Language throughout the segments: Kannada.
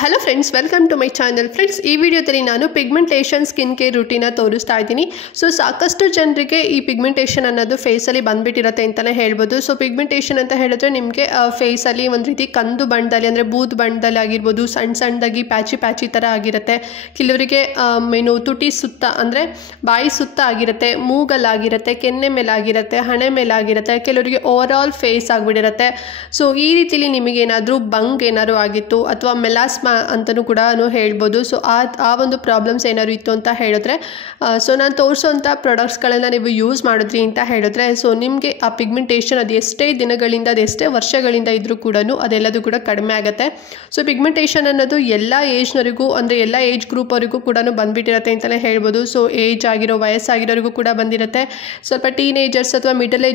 Hello friends, welcome to my channel. Friends, ಈ ವಿಡಿಯೋದಲ್ಲಿ ನಾನು ಪಿಗ್ಮೆಂಟೇಷನ್ ಸ್ಕಿನ್ ಕೇರ್ ರೂಟೀನ ತೋರಿಸ್ತಾ ಇದ್ದೀನಿ. ಸೊ ಸಾಕಷ್ಟು ಜನರಿಗೆ ಈ ಪಿಗ್ಮೆಂಟೇಷನ್ ಅನ್ನೋದು ಫೇಸಲ್ಲಿ ಬಂದುಬಿಟ್ಟಿರುತ್ತೆ ಅಂತಲೇ ಹೇಳ್ಬೋದು. ಸೊ ಪಿಗ್ಮೆಂಟೇಷನ್ ಅಂತ ಹೇಳಿದ್ರೆ ನಿಮಗೆ ಫೇಸಲ್ಲಿ ಒಂದು ರೀತಿ ಕಂದು ಬಣ್ಣದಲ್ಲಿ ಅಂದರೆ ಬೂದು ಬಣ್ಣದಲ್ಲಿ ಆಗಿರ್ಬೋದು, ಸಣ್ಣ ಸಣ್ಣದಾಗಿ ಪ್ಯಾಚಿ ಥರ ಆಗಿರುತ್ತೆ. ಕೆಲವರಿಗೆ ಏನು ತುಟಿ ಸುತ್ತ ಅಂದರೆ ಬಾಯಿ ಸುತ್ತ ಆಗಿರುತ್ತೆ, ಮೂಗಲ್ಲಾಗಿರುತ್ತೆ, ಕೆನ್ನೆ ಮೇಲಾಗಿರುತ್ತೆ, ಹಣೆ ಮೇಲಾಗಿರುತ್ತೆ, ಕೆಲವರಿಗೆ ಓವರ್ ಆಲ್ ಫೇಸ್ ಆಗಿಬಿಟ್ಟಿರುತ್ತೆ. ಸೊ ಈ ರೀತಿಲಿ ನಿಮಗೇನಾದರೂ ಬಂಗ್ ಏನಾದರೂ ಆಗಿತ್ತು ಅಥವಾ ಮೆಲಾಸ್ಮಾ ಅಂತಲೂ ಕೂಡ ಹೇಳ್ಬೋದು. ಸೊ ಆ ಒಂದು ಪ್ರಾಬ್ಲಮ್ಸ್ ಏನಾದ್ರು ಇತ್ತು ಅಂತ ಹೇಳಿದ್ರೆ, ಸೊ ನಾನು ತೋರಿಸೋಂಥ ಪ್ರಾಡಕ್ಟ್ಸ್ಗಳನ್ನು ನೀವು ಯೂಸ್ ಮಾಡಿದ್ರಿ ಅಂತ ಹೇಳಿದ್ರೆ, ಸೊ ನಿಮಗೆ ಆ ಪಿಗ್ಮೆಂಟೇಷನ್ ಅದು ಎಷ್ಟೇ ದಿನಗಳಿಂದ ಅದು ಎಷ್ಟೇ ವರ್ಷಗಳಿಂದ ಇದ್ದರೂ ಕೂಡ ಅದೆಲ್ಲದೂ ಕೂಡ ಕಡಿಮೆ ಆಗುತ್ತೆ. ಸೊ ಪಿಗ್ಮೆಂಟೇಷನ್ ಅನ್ನೋದು ಎಲ್ಲ ಏಜ್ನವರಿಗೂ ಅಂದರೆ ಎಲ್ಲ ಏಜ್ ಗ್ರೂಪ್ವರೆಗೂ ಕೂಡ ಬಂದುಬಿಟ್ಟಿರುತ್ತೆ ಅಂತಲೇ ಹೇಳ್ಬೋದು. ಸೊ ವಯಸ್ಸಾಗಿರೋರಿಗೂ ಕೂಡ ಬಂದಿರುತ್ತೆ. ಸ್ವಲ್ಪ ಟೀನೇಜರ್ಸ್ ಅಥವಾ ಮಿಡಲ್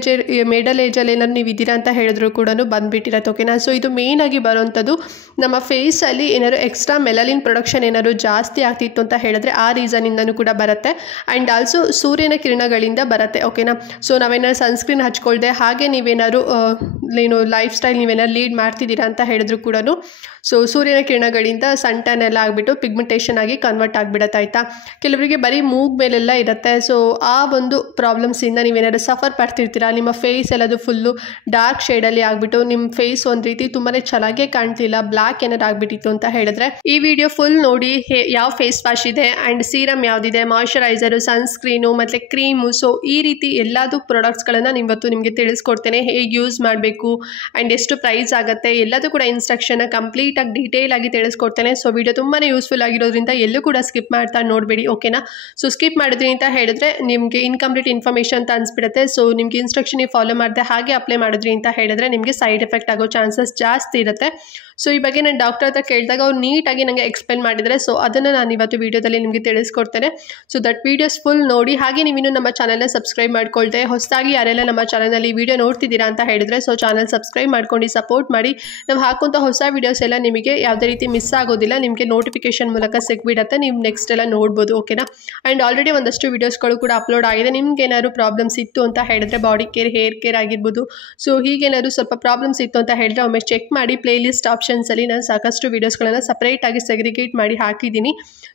ಏಜಲ್ಲಿ ಏನಾದ್ರು ನೀವು ಇದ್ದೀರಾ ಅಂತ ಹೇಳಿದ್ರು ಕೂಡ ಬಂದುಬಿಟ್ಟಿರುತ್ತೆ. ಓಕೆನಾ. ಸೊ ಇದು ಮೇಯ್ನಾಗಿ ಬರೋವಂಥದ್ದು ನಮ್ಮ ಫೇಸಲ್ಲಿ ಏನಾದ್ರು ಎಕ್ಸ್ಟ್ರಾ ಮೆಲನಿನ್ ಪ್ರೊಡಕ್ಷನ್ ಏನಾದ್ರು ಜಾಸ್ತಿ ಆಗ್ತಿತ್ತು ಅಂತ ಹೇಳಿದ್ರೆ ಆ ರೀಸನಿಂದನೂ ಕೂಡ ಬರುತ್ತೆ. ಆ್ಯಂಡ್ ಆಲ್ಸೋ ಸೂರ್ಯನ ಕಿರಣಗಳಿಂದ ಬರುತ್ತೆ. ಓಕೆನಾ. ಸೊ ನಾವೇನಾದ್ರು ಸನ್ಸ್ಕ್ರೀನ್ ಹಚ್ಕೊಳ್ದೆ ಹಾಗೆ ನೀವೇನಾದ್ರು ಲೈಫ್ ಸ್ಟೈಲ್ ನೀವೇನಾದ್ರು ಲೀಡ್ ಮಾಡ್ತಿದ್ದೀರಾ ಅಂತ ಹೇಳಿದ್ರು ಕೂಡ ಸೊ ಸೂರ್ಯನ ಕಿರಣಗಳಿಂದ ಸನ್ ಟ್ಯಾನ್ ಎಲ್ಲ ಆಗಿಬಿಟ್ಟು ಪಿಗ್ಮೆಂಟೇಷನ್ ಆಗಿ ಕನ್ವರ್ಟ್ ಆಗಿಬಿಡುತ್ತೆ. ಆಯಿತಾ. ಕೆಲವರಿಗೆ ಬರೀ ಮೂಗ್ ಮೇಲೆಲ್ಲ ಇರುತ್ತೆ. ಸೊ ಆ ಒಂದು ಪ್ರಾಬ್ಲಮ್ಸಿಂದ ನೀವೇನಾದ್ರು ಸಫರ್ ಪಡ್ತಿರ್ತೀರಾ, ನಿಮ್ಮ ಫೇಸ್ ಎಲ್ಲದು ಫುಲ್ಲು ಡಾರ್ಕ್ ಶೇಡಲ್ಲಿ ಆಗಿಬಿಟ್ಟು ನಿಮ್ಮ ಫೇಸ್ ಒಂದು ರೀತಿ ತುಂಬಾ ಚೆನ್ನಾಗೇ ಕಾಣ್ತಿಲ್ಲ, ಬ್ಲ್ಯಾಕ್ ಏನಾದ್ರು ಆಗಿಬಿಟ್ಟಿತ್ತು ಅಂತ ಹೇಳಿದ್ರೆ ಈ ವಿಡಿಯೋ ಫುಲ್ ನೋಡಿ. ಯಾವ ಫೇಸ್ ವಾಶ್ ಇದೆ ಆ್ಯಂಡ್ ಸೀರಮ್ ಯಾವುದಿದೆ, ಮಾಯ್ಶ್ಚರೈಸರು, ಸನ್ಸ್ಕ್ರೀನು ಮತ್ತು ಕ್ರೀಮು, ಸೊ ಈ ರೀತಿ ಎಲ್ಲದೂ ಪ್ರಾಡಕ್ಟ್ಸ್ಗಳನ್ನು ಇವತ್ತು ನಿಮಗೆ ತಿಳಿಸ್ಕೊಡ್ತೇನೆ. ಹೇಗೆ ಯೂಸ್ ಮಾಡಬೇಕು ಆ್ಯಂಡ್ ಎಷ್ಟು ಪ್ರೈಸ್ ಆಗುತ್ತೆ ಎಲ್ಲದೂ ಕೂಡ ಇನ್ಸ್ಟ್ರಕ್ಷನ್ನ ಕಂಪ್ಲೀಟಾಗಿ ಡೀಟೇಲ್ ಆಗಿ ತಿಳಿಸ್ಕೊಡ್ತೇನೆ. ಸೊ ವಿಡಿಯೋ ತುಂಬಾ ಯೂಸ್ಫುಲ್ ಆಗಿರೋದ್ರಿಂದ ಎಲ್ಲೂ ಕೂಡ ಸ್ಕಿಪ್ ಮಾಡ್ತಾ ನೋಡಬೇಡಿ. ಓಕೆನಾ. ಸೊ ಸ್ಕಿಪ್ ಮಾಡಿದ್ರಿ ಅಂತ ಹೇಳಿದ್ರೆ ನಿಮಗೆ ಇನ್ಕಂಪ್ಲೀಟ್ ಇನ್ಫಾರ್ಮೇಷನ್ ಅಂತ ಅನ್ಸ್ಬಿಡುತ್ತೆ. ಸೊ ನಿಮಗೆ ಇನ್ಸ್ಟ್ರಕ್ಷನ್ ಫಾಲೋ ಮಾಡಿದೆ ಹಾಗೆ ಅಪ್ಲೈ ಮಾಡಿದ್ರಿ ಅಂತ ಹೇಳಿದ್ರೆ ನಿಮಗೆ ಸೈಡ್ ಎಫೆಕ್ಟ್ ಆಗೋ ಚಾನ್ಸಸ್ ಜಾಸ್ತಿ ಇರುತ್ತೆ. ಸೊ ಈ ಬಗ್ಗೆ ನಾನು ಡಾಕ್ಟರ್ ಹತ್ರ ಕೇಳಿದಾಗ ಅವ್ರು ನೀಟಾಗಿ ನನಗೆ ಎಕ್ಸ್ಪ್ಲೇನ್ ಮಾಡಿದರೆ, ಸೊ ಅದನ್ನು ನಾನು ಇವತ್ತು ವೀಡಿಯೋದಲ್ಲಿ ನಿಮಗೆ ತಿಳಿಸ್ಕೊಡ್ತೇನೆ. ಸೊ ದಟ್ ವೀಡಿಯೋಸ್ ಫುಲ್ ನೋಡಿ. ಹಾಗೆ ನೀವಿನ್ನೂ ನಮ್ಮ ಚಾನಲ್ನ ಸಬ್ಸ್ಕ್ರೈಬ್ ಮಾಡ್ಕೊಳ್ತೆ ಹೊಸದಾಗಿ ಯಾರೆಲ್ಲ ನಮ್ಮ ಚಾನಲಲ್ಲಿ ವೀಡಿಯೋ ನೋಡ್ತಿದ್ದೀರಾ ಅಂತ ಹೇಳಿದ್ರೆ ಸೊ ಚಾನಲ್ ಸಬ್ಸ್ಕ್ರೈಬ್ ಮಾಡ್ಕೊಂಡು ಸಪೋರ್ಟ್ ಮಾಡಿ. ನಾವು ಹಾಕುವಂಥ ಹೊಸ ವೀಡಿಯೋಸ್ ಎಲ್ಲ ನಿಮಗೆ ಯಾವುದೇ ರೀತಿ ಮಿಸ್ ಆಗೋದಿಲ್ಲ, ನಿಮಗೆ ನೋಟಿಫಿಕೇಶನ್ ಮೂಲಕ ಸಿಕ್ಬಿಡುತ್ತೆ, ನೀವು ನೆಕ್ಸ್ಟ್ ಎಲ್ಲ ನೋಡ್ಬೋದು. ಓಕೆನಾ. ಆ್ಯಂಡ್ ಆಲ್ರೆಡಿ ಒಂದಷ್ಟು ವೀಡಿಯೋಸ್ಗಳು ಕೂಡ ಅಪ್ಲೋಡ್ ಆಗಿದೆ. ನಿಮ್ಗೆ ಏನಾದ್ರು ಪ್ರಾಬ್ಲಮ್ಸ್ ಇತ್ತು ಅಂತ ಹೇಳಿದ್ರೆ ಬಾಡಿ ಕೇರ್, ಹೇರ್ ಕೇರ್ ಆಗಿರ್ಬೋದು, ಸೊ ಹೀಗೇನಾದ್ರು ಸ್ವಲ್ಪ ಪ್ರಾಬ್ಲಮ್ಸ್ ಇತ್ತು ಅಂತ ಹೇಳಿದ್ರೆ ಒಮ್ಮೆ ಚೆಕ್ ಮಾಡಿ. ಪ್ಲೇ ಲಿಸ್ಟ್ ಆಪ್ಷನ್ಸಲ್ಲಿ ನಾನು ಸಾಕಷ್ಟು ವೀಡಿಯೋಸ್ಗಳನ್ನು ಸಪ್ರೇಟಾಗಿ ಸೆಗ್ರಿಗೇಟ್ ಮಾಡಿ ಹಾಕಿದ್ದೀನಿ.